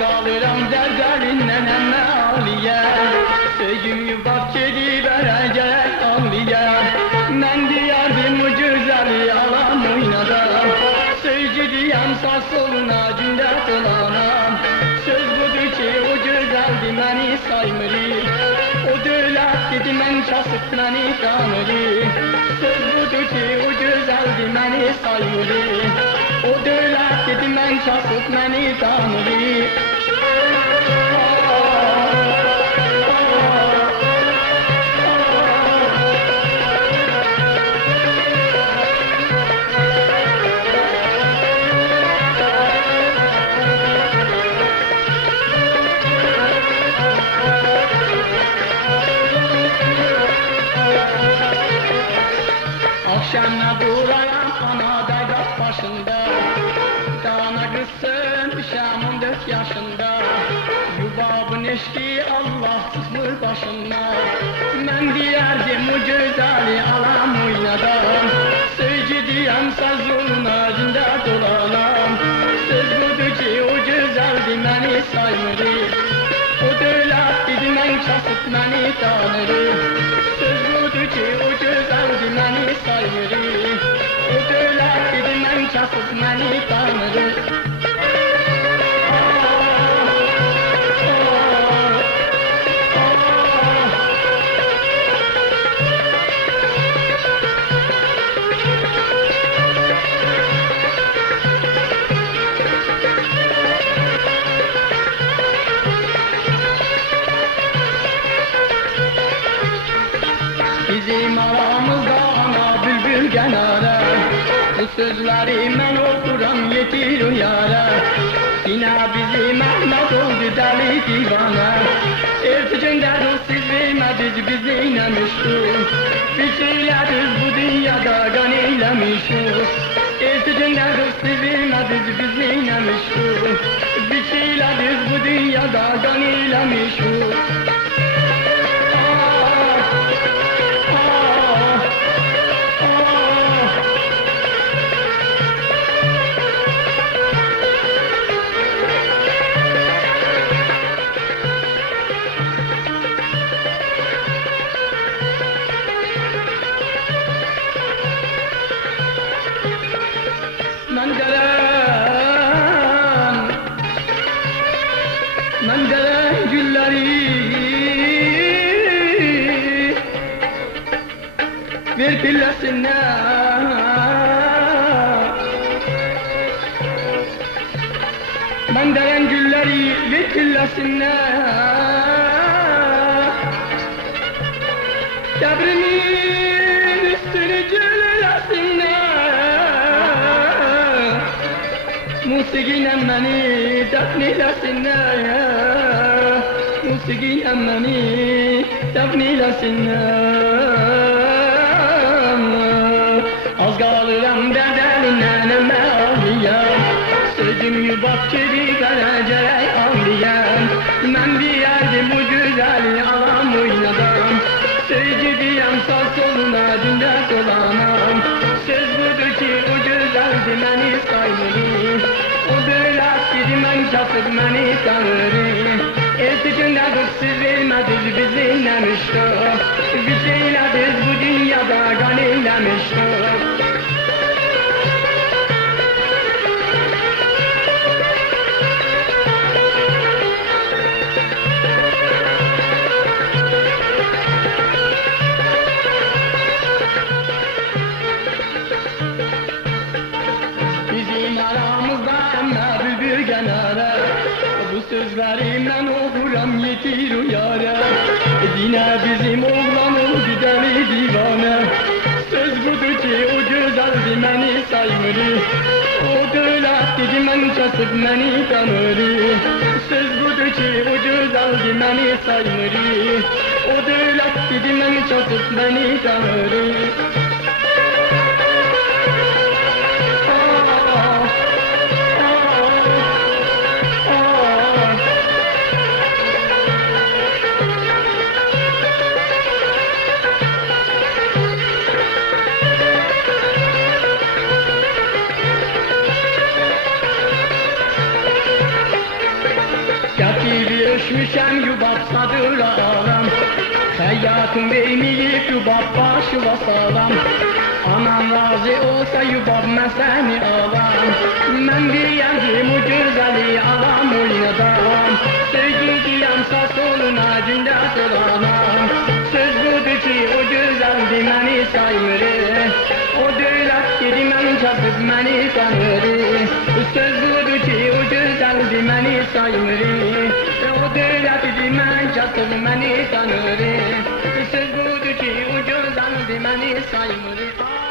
kalıram derdlerinden emme ağlıya. Sevgimi bak kedi verecek ağlıya. Ben diyardım o güzeli alam oynadam. Sözcü diyem sağ soluna cümle dolanam. Söz budur ki o güzeldi beni saymırı. O dövlət dedi mən kasıb məni tanırı. Söz budur ki o güzeldi beni saymırı. O dövlət dedi mən kasıb məni tanırı. Akşamla durayam anada gaz başında. Dana kızsın düşem 14 yaşında. Yubabın eşki Allah çıkmır başına. Ben diyerdim o güzeli alam oynadam. Sözcü diyem sazın ağacında dolanam. Söz budur ki o güzeldi beni saymırı. O dövlət dedi mən kasıb məni tanırı. Söz budur ki o güzeldi beni saymırı. O dövlət dedi mən kasıb məni tanırı. Bizim aramızda ana bülbül genara. Bu sözleri mən okuram yetir o yara. Yine bizim Ahmet oldu deli divana. Ertecinde dost siz vermediz biz eylemiştik. Biz eylediz bu dünyada gan eylemiştik. Ertecinde dost siz vermediz biz eylemiştik. Biz eylediz bu dünyada gan eylemiştik. Mendelen gülleri ver pillesinler. Mendelen gülleri ver pillesinler. Kabrimin üstünü güllesinler. Musikiyle beni defneylesinler. Musikiyle beni defneylesinler. Az kalıram derdelinden emme ağlayan. Sözüm yubak gibi gelecek ağlayan. Ben bir yerde bu güzeli alam oynadam. Sözcü diyem sağ soluna cümle dolanam. Söz budur ki o güzeldi beni saymırı. O dövlət dedi mən kasıb məni tanırı. Ertesi günde kızsız vermediz biz eylemiştik. Biz eylediz bu dünyada gan eylemiştik. Bizim aramızda emme bülbül genara. Bu sözlerimle okuram yetir o yara. Yine bizim oğlan oldu deli divane. Söz budur ki o güzeldi beni saymırı. O dövlət dedi mən kasıb məni tanırı. Söz budur ki o güzeldi beni saymırı. O dövlət dedi mən kasıb məni tanırı. Düşmüşəm yubab sadır ağam Xəyyatım verməyib yubab başı vasalam Anam razı olsa yubab mən səni alam Mən deyəndim o gözəli alam oynadam Sözü deyəm sağ soluna gündə dolanam Söz budur ki o gözəldir məni saymırı O dövlət dedi mən kasıb məni tanırı Söz budur ki o gözəldir məni saymırı O dövlət dedi mən kasıb məni tanırı Söz budur ki o gözəldir məni saymırı